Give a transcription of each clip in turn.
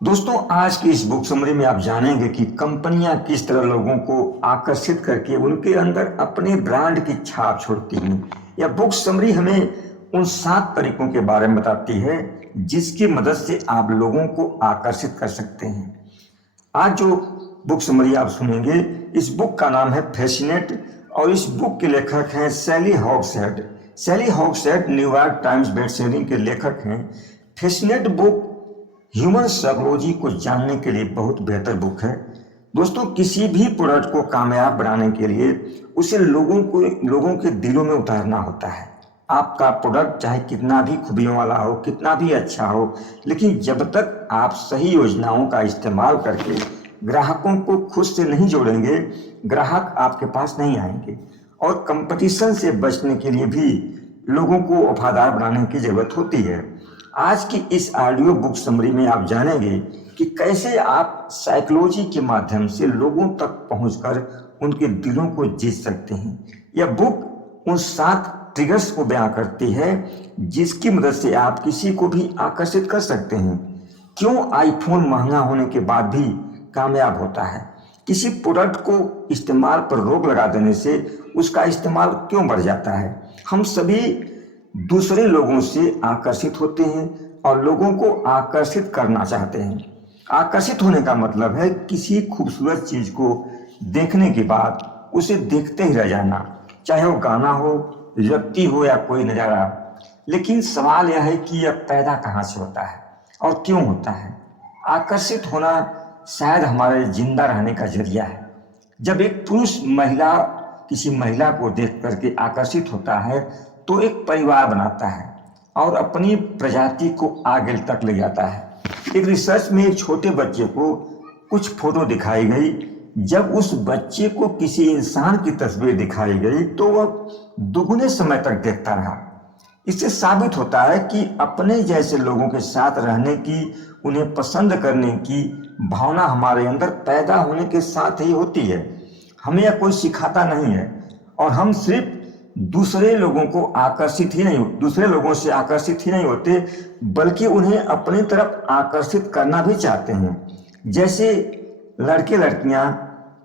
दोस्तों, आज की इस बुक समरी में आप जानेंगे कि कंपनियां किस तरह लोगों को आकर्षित करके उनके अंदर अपने ब्रांड की छाप छोड़ती हैं। यह बुक समरी हमें उन 7 तरीकों के बारे में बताती है जिसकी मदद से आप लोगों को आकर्षित कर सकते हैं। आज जो बुक समरी आप सुनेंगे, इस बुक का नाम है फैसिनेट और इस बुक के लेखक हैं सैली हॉग्सहेड। सैली हॉग्सहेड न्यूयॉर्क टाइम्स बेस्ट सेलिंग के लेखक हैं। फैसिनेट बुक ह्यूमन साइकोलॉजी को जानने के लिए बहुत बेहतर बुक है। दोस्तों, किसी भी प्रोडक्ट को कामयाब बनाने के लिए उसे लोगों के दिलों में उतारना होता है। आपका प्रोडक्ट चाहे कितना भी खूबियों वाला हो, कितना भी अच्छा हो, लेकिन जब तक आप सही योजनाओं का इस्तेमाल करके ग्राहकों को खुद से नहीं जोड़ेंगे, ग्राहक आपके पास नहीं आएंगे। और कंपटीशन से बचने के लिए भी लोगों को वफादार बनाने की जरूरत होती है। आज की इस ऑडियो बुक समरी में आप जानेंगे कि कैसे आप साइकोलॉजी के माध्यम से लोगों तक पहुंचकर उनके दिलों को जीत सकते हैं। यह बुक उन 7 ट्रिगर्स को बयां करती है जिसकी मदद से आप किसी को भी आकर्षित कर सकते हैं। क्यों आईफोन महंगा होने के बाद भी कामयाब होता है? किसी प्रोडक्ट को इस्तेमाल पर रोक लगा देने से उसका इस्तेमाल क्यों बढ़ जाता है? हम सभी दूसरे लोगों से आकर्षित होते हैं और लोगों को आकर्षित करना चाहते हैं। आकर्षित होने का मतलब है किसी खूबसूरत चीज को देखने के बाद उसे देखते ही रह जाना, चाहे वो गाना हो, व्यक्ति हो या कोई नज़ारा। लेकिन सवाल यह है कि यह पैदा कहाँ से होता है और क्यों होता है? आकर्षित होना शायद हमारे जिंदा रहने का जरिया है। जब एक पुरुष किसी महिला को देख करके आकर्षित होता है तो एक परिवार बनाता है और अपनी प्रजाति को आगे तक ले जाता है। एक रिसर्च में एक छोटे बच्चे को कुछ फोटो दिखाई गई। जब उस बच्चे को किसी इंसान की तस्वीर दिखाई गई तो वह दुगने समय तक देखता रहा। इससे साबित होता है कि अपने जैसे लोगों के साथ रहने की, उन्हें पसंद करने की भावना हमारे अंदर पैदा होने के साथ ही होती है। हमें यह कोई सिखाता नहीं है और हम सिर्फ दूसरे लोगों से आकर्षित ही नहीं होते, बल्कि उन्हें अपनी तरफ आकर्षित करना भी चाहते हैं। जैसे लड़के लड़कियां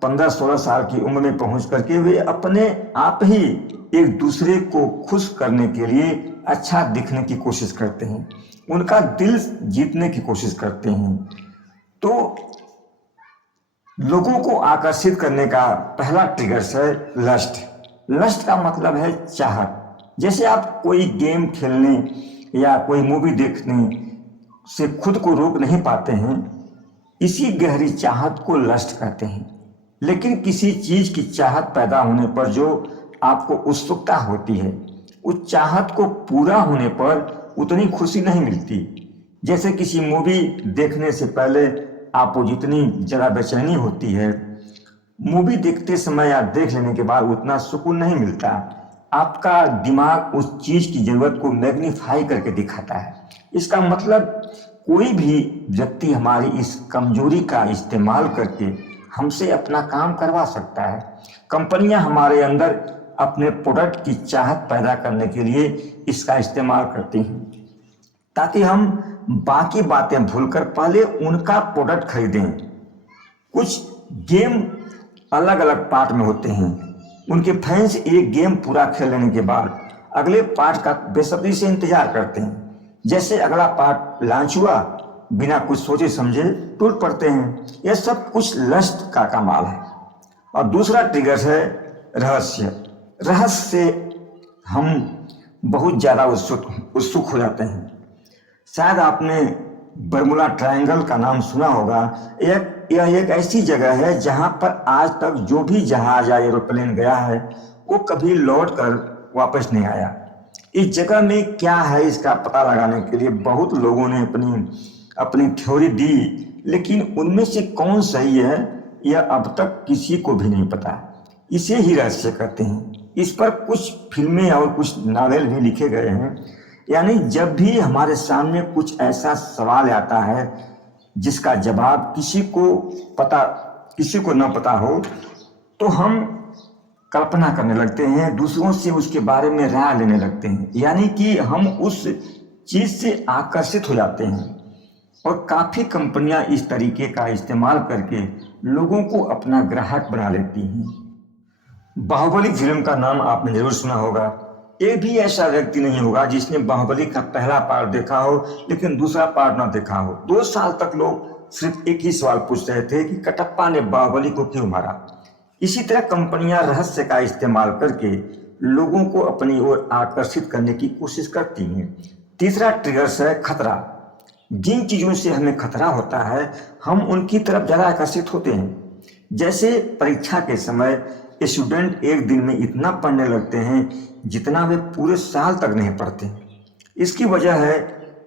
15-16 साल की उम्र में पहुंच करके वे अपने आप ही एक दूसरे को खुश करने के लिए अच्छा दिखने की कोशिश करते हैं, उनका दिल जीतने की कोशिश करते हैं। तो लोगों को आकर्षित करने का पहला ट्रिगर है लस्ट। लस्ट का मतलब है चाहत। जैसे आप कोई गेम खेलने या कोई मूवी देखने से खुद को रोक नहीं पाते हैं, इसी गहरी चाहत को लस्ट कहते हैं। लेकिन किसी चीज की चाहत पैदा होने पर जो आपको उत्सुकता होती है, उस चाहत को पूरा होने पर उतनी खुशी नहीं मिलती। जैसे किसी मूवी देखने से पहले आपको जितनी ज़्यादा बेचैनी होती है, मूवी देखते समय या देख लेने के बाद उतना सुकून नहीं मिलता। आपका दिमाग उस चीज की जरूरत को मैग्नीफाई करके दिखाता है। इसका मतलब कोई भी व्यक्ति हमारी इस कमजोरी का इस्तेमाल करके हमसे अपना काम करवा सकता है। कंपनियां हमारे अंदर अपने प्रोडक्ट की चाहत पैदा करने के लिए इसका इस्तेमाल करती हैं ताकि हम बाकी बातें भूलकर पहले उनका प्रोडक्ट खरीदें। कुछ गेम अलग अलग पार्ट में होते हैं। उनके फैंस एक गेम पूरा खेल लेने के बाद अगले पार्ट का बेसब्री से इंतजार करते हैं। जैसे अगला पार्ट लॉन्च हुआ, बिना कुछ सोचे समझे टूट पड़ते हैं। यह सब कुछ लस्ट का कमाल है। और दूसरा ट्रिगर है रहस्य। रहस्य से हम बहुत ज़्यादा उत्सुक हो जाते हैं। शायद आपने बर्मुडा ट्रायंगल का नाम सुना होगा। यह एक ऐसी जगह है जहां पर आज तक जो भी जहाज या एरोप्लेन गया है वो कभी लौट कर वापस नहीं आया। इस जगह में क्या है, इसका पता लगाने के लिए बहुत लोगों ने अपनी थ्योरी दी, लेकिन उनमें से कौन सही है यह अब तक किसी को भी नहीं पता। इसे ही रहस्य कहते हैं। इस पर कुछ फिल्में और कुछ नावल भी लिखे गए हैं। यानी जब भी हमारे सामने कुछ ऐसा सवाल आता है जिसका जवाब किसी को न पता हो, तो हम कल्पना करने लगते हैं, दूसरों से उसके बारे में राय लेने लगते हैं। यानी कि हम उस चीज से आकर्षित हो जाते हैं। और काफ़ी कंपनियां इस तरीके का इस्तेमाल करके लोगों को अपना ग्राहक बना लेती हैं। बाहुबली फिल्म का नाम आपने जरूर सुना होगा। एक भी ऐसा व्यक्ति नहीं होगा जिसने बाहुबली का पहला पार्ट देखा हो लेकिन दूसरा पार्ट ना देखा हो। 2 साल तक लोग सिर्फ एक ही सवाल पूछ रहे थे कि कटप्पा ने बाहुबली को क्यों मारा। इसी तरह कंपनियां रहस्य का इस्तेमाल करके लोगों को अपनी ओर आकर्षित करने की कोशिश करती हैं। तीसरा ट्रिगर्स है खतरा। जिन चीजों से हमें खतरा होता है हम उनकी तरफ ज्यादा आकर्षित होते हैं। जैसे परीक्षा के समय स्टूडेंट एक दिन में इतना पढ़ने लगते हैं जितना वे पूरे साल तक नहीं पढ़ते। इसकी वजह है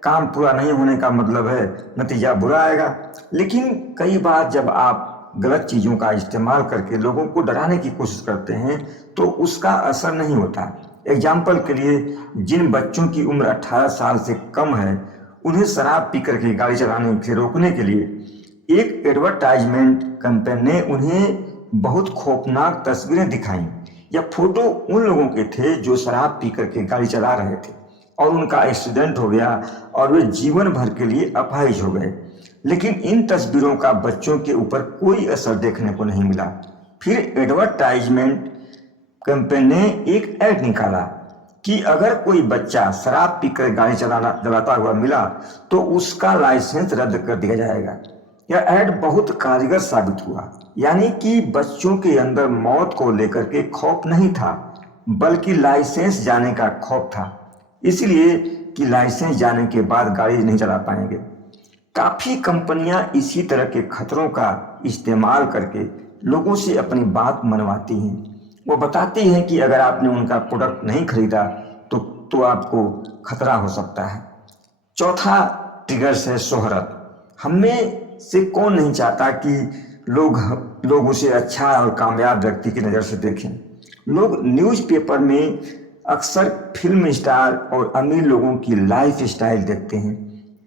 काम पूरा नहीं होने का मतलब है नतीजा बुरा आएगा। लेकिन कई बार जब आप गलत चीज़ों का इस्तेमाल करके लोगों को डराने की कोशिश करते हैं तो उसका असर नहीं होता। एग्जाम्पल के लिए, जिन बच्चों की उम्र 18 साल से कम है उन्हें शराब पी करके गाड़ी चलाने से रोकने के लिए एक एडवर्टाइजमेंट कंपनी ने उन्हें बहुत खौफनाक तस्वीरें दिखाई। यह फोटो उन लोगों के थे जो शराब पी करके गाड़ी चला रहे थे और उनका एक्सीडेंट हो गया और वे जीवन भर के लिए अपाहिज हो गए। लेकिन इन तस्वीरों का बच्चों के ऊपर कोई असर देखने को नहीं मिला। फिर एडवर्टाइजमेंट कंपनी ने एक ऐड निकाला कि अगर कोई बच्चा शराब पीकर गाड़ी चलाता हुआ मिला तो उसका लाइसेंस रद्द कर दिया जाएगा। यह ऐड बहुत कारगर साबित हुआ। यानी कि बच्चों के अंदर मौत को लेकर के खौफ नहीं था बल्कि लाइसेंस जाने का खौफ था, इसलिए कि लाइसेंस जाने के बाद गाड़ी नहीं चला पाएंगे। काफी कंपनियां इसी तरह के खतरों का इस्तेमाल करके लोगों से अपनी बात मनवाती हैं। वो बताती हैं कि अगर आपने उनका प्रोडक्ट नहीं खरीदा तो आपको खतरा हो सकता है। चौथा ट्रिगर्स है शोहरत। हमें से कौन नहीं चाहता कि लोग उसे अच्छा और कामयाब व्यक्ति की नज़र से देखें। लोग न्यूज़पेपर में अक्सर फिल्म स्टार और अमीर लोगों की लाइफ स्टाइल देखते हैं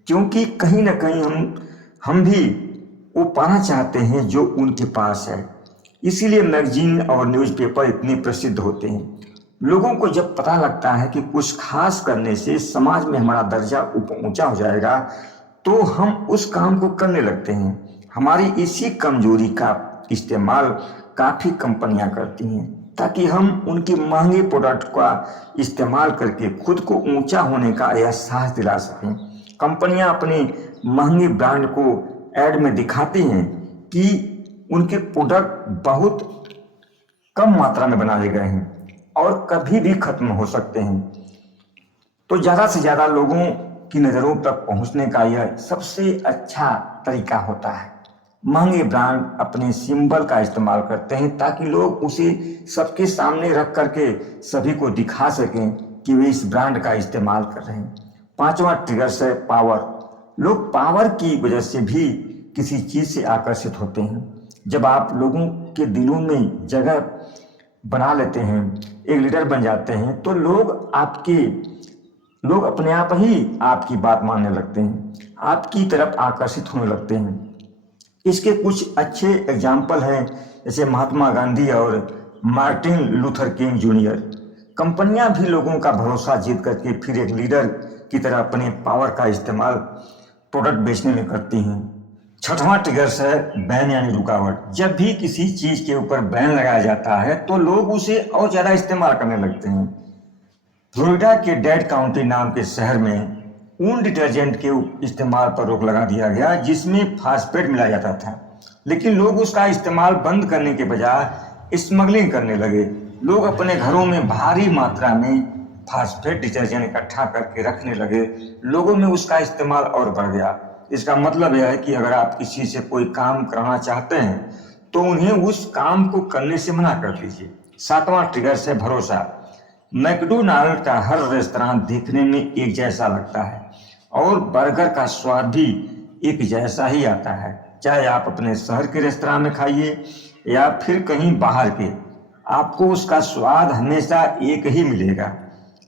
क्योंकि कहीं ना कहीं हम भी वो पाना चाहते हैं जो उनके पास है। इसीलिए मैगजीन और न्यूज़पेपर इतने प्रसिद्ध होते हैं। लोगों को जब पता लगता है कि कुछ खास करने से समाज में हमारा दर्जा ऊंचा हो जाएगा तो हम उस काम को करने लगते हैं। हमारी इसी कमजोरी का इस्तेमाल काफ़ी कंपनियां करती हैं ताकि हम उनके महंगे प्रोडक्ट का इस्तेमाल करके खुद को ऊंचा होने का एहसास दिला सकें। कंपनियां अपने महंगे ब्रांड को ऐड में दिखाती हैं कि उनके प्रोडक्ट बहुत कम मात्रा में बनाए गए हैं और कभी भी खत्म हो सकते हैं। तो ज़्यादा से ज़्यादा लोगों की नज़रों तक पहुंचने का यह सबसे अच्छा तरीका होता है। महंगे ब्रांड अपने सिंबल का इस्तेमाल करते हैं ताकि लोग उसे सबके सामने रख करके सभी को दिखा सकें कि वे इस ब्रांड का इस्तेमाल कर रहे हैं। पांचवा ट्रिगर्स है पावर। लोग पावर की वजह से भी किसी चीज़ से आकर्षित होते हैं। जब आप लोगों के दिलों में जगह बना लेते हैं, एक लीडर बन जाते हैं, तो लोग अपने आप ही आपकी बात मानने लगते हैं, आपकी तरफ आकर्षित होने लगते हैं। इसके कुछ अच्छे एग्जाम्पल हैं जैसे महात्मा गांधी और मार्टिन लूथर किंग जूनियर। कंपनियां भी लोगों का भरोसा जीत करके फिर एक लीडर की तरह अपने पावर का इस्तेमाल प्रोडक्ट बेचने में करती हैं। छठवां ट्रिगर्स है बैन यानी रुकावट। जब भी किसी चीज़ के ऊपर बैन लगाया जाता है तो लोग उसे और ज़्यादा इस्तेमाल करने लगते हैं। फ्लोरिडा के डेड काउंटी नाम के शहर में उन डिटर्जेंट के इस्तेमाल पर रोक लगा दिया गया जिसमें फास्फेट मिलाया जाता था, लेकिन लोग उसका इस्तेमाल बंद करने के बजाय स्मगलिंग करने लगे। लोग अपने घरों में भारी मात्रा में फास्फेट डिटर्जेंट इकट्ठा करके रखने लगे। लोगों में उसका इस्तेमाल और बढ़ गया। इसका मतलब यह है कि अगर आप किसी से कोई काम कराना चाहते हैं तो उन्हें उस काम को करने से मना कर दीजिए। सातवां ट्रिगर है भरोसा। मैकडोनाल्ड का हर रेस्तरां देखने में एक जैसा लगता है और बर्गर का स्वाद भी एक जैसा ही आता है, चाहे आप अपने शहर के रेस्तरां में खाइए या फिर कहीं बाहर के, आपको उसका स्वाद हमेशा एक ही मिलेगा।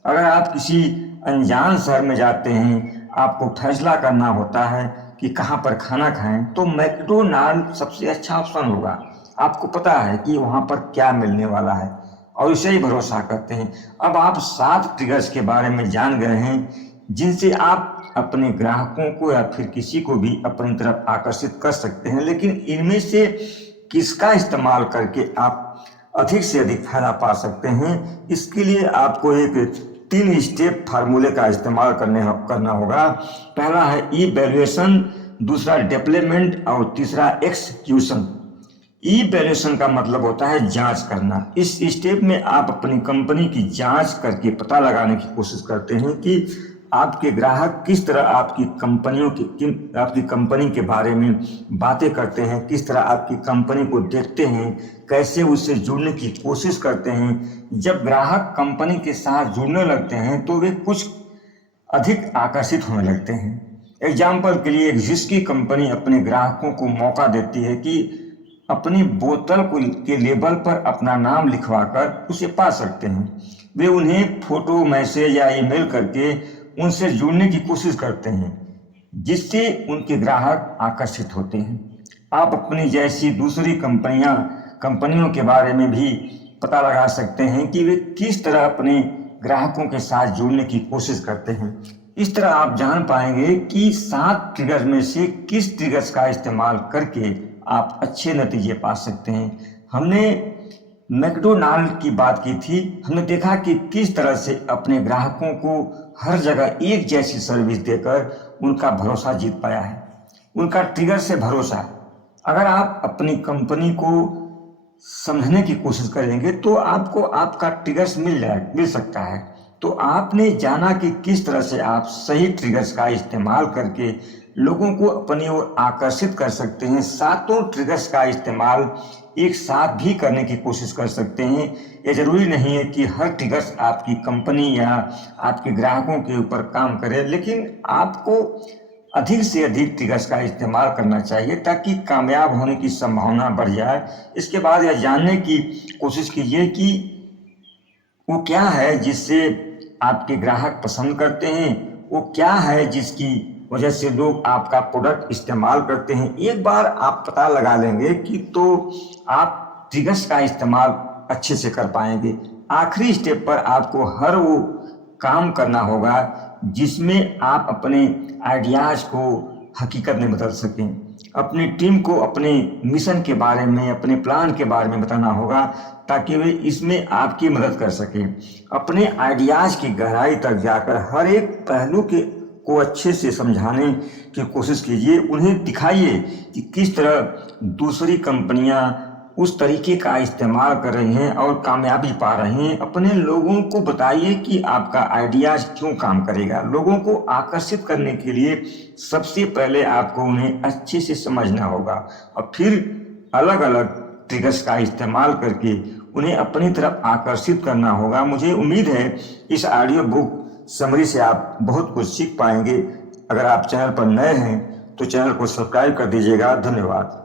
अगर आप किसी अनजान शहर में जाते हैं, आपको फैसला करना होता है कि कहाँ पर खाना खाएं, तो मैकडोनाल्ड सबसे अच्छा ऑप्शन होगा। आपको पता है कि वहाँ पर क्या मिलने वाला है और इसे ही भरोसा करते हैं। अब आप 7 ट्रिगर्स के बारे में जान गए हैं जिनसे आप अपने ग्राहकों को या फिर किसी को भी अपनी तरफ आकर्षित कर सकते हैं, लेकिन इनमें से किसका इस्तेमाल करके आप अधिक से अधिक फायदा पा सकते हैं, इसके लिए आपको एक 3 स्टेप फार्मूले का इस्तेमाल करना होगा। पहला है इवैल्यूएशन, दूसरा डेवलपमेंट और तीसरा एक्सक्यूशन। इवैल्यूएशन का मतलब होता है जांच करना। इस स्टेप में आप अपनी कंपनी की जांच करके पता लगाने की कोशिश करते हैं कि आपके ग्राहक किस तरह आपकी कंपनी के बारे में बातें करते हैं, किस तरह आपकी कंपनी को देखते हैं, कैसे उससे जुड़ने की कोशिश करते हैं। जब ग्राहक कंपनी के साथ जुड़ने लगते हैं तो वे कुछ अधिक आकर्षित होने लगते हैं। एग्जाम्पल के लिए, एक विस्की कंपनी अपने ग्राहकों को मौका देती है कि अपनी बोतल के लेबल पर अपना नाम लिखवाकर उसे पा सकते हैं। वे उन्हें फोटो, मैसेज या ईमेल करके उनसे जुड़ने की कोशिश करते हैं, जिससे उनके ग्राहक आकर्षित होते हैं। आप अपनी जैसी दूसरी कंपनियों के बारे में भी पता लगा सकते हैं कि वे किस तरह अपने ग्राहकों के साथ जुड़ने की कोशिश करते हैं। इस तरह आप जान पाएंगे कि 7 ट्रिगर में से किस ट्रिगर्स का इस्तेमाल करके आप अच्छे नतीजे पा सकते हैं। हमने मैकडोनाल्ड की बात की थी। हमने देखा कि किस तरह से अपने ग्राहकों को हर जगह एक जैसी सर्विस देकर उनका भरोसा जीत पाया है। उनका ट्रिगर से भरोसा। अगर आप अपनी कंपनी को समझने की कोशिश करेंगे तो आपको आपका ट्रिगर्स मिल सकता है। तो आपने जाना कि किस तरह से आप सही ट्रिगर्स का इस्तेमाल करके लोगों को अपनी ओर आकर्षित कर सकते हैं। 7 ट्रिगर्स का इस्तेमाल एक साथ भी करने की कोशिश कर सकते हैं। ये जरूरी नहीं है कि हर ट्रिगर्स आपकी कंपनी या आपके ग्राहकों के ऊपर काम करे, लेकिन आपको अधिक से अधिक ट्रिगर्स का इस्तेमाल करना चाहिए ताकि कामयाब होने की संभावना बढ़ जाए। इसके बाद यह जानने की कोशिश कीजिए कि वो क्या है जिससे आपके ग्राहक पसंद करते हैं, वो क्या है जिसकी वजह से लोग आपका प्रोडक्ट इस्तेमाल करते हैं। एक बार आप पता लगा लेंगे कि तो आप ट्रिगर्स का इस्तेमाल अच्छे से कर पाएंगे। आखिरी स्टेप पर आपको हर वो काम करना होगा जिसमें आप अपने आइडियाज़ को हकीकत में बदल सकें। अपनी टीम को अपने मिशन के बारे में, अपने प्लान के बारे में बताना होगा ताकि वे इसमें आपकी मदद कर सकें। अपने आइडियाज़ की गहराई तक जाकर हर एक पहलू को अच्छे से समझाने की कोशिश कीजिए। उन्हें दिखाइए कि किस तरह दूसरी कंपनियां उस तरीके का इस्तेमाल कर रही हैं और कामयाबी पा रही हैं। अपने लोगों को बताइए कि आपका आइडियाज क्यों काम करेगा। लोगों को आकर्षित करने के लिए सबसे पहले आपको उन्हें अच्छे से समझना होगा और फिर अलग अलग ट्रिगर्स का इस्तेमाल करके उन्हें अपनी तरफ आकर्षित करना होगा। मुझे उम्मीद है इस ऑडियो बुक समरी से आप बहुत कुछ सीख पाएंगे। अगर आप चैनल पर नए हैं तो चैनल को सब्सक्राइब कर दीजिएगा। धन्यवाद।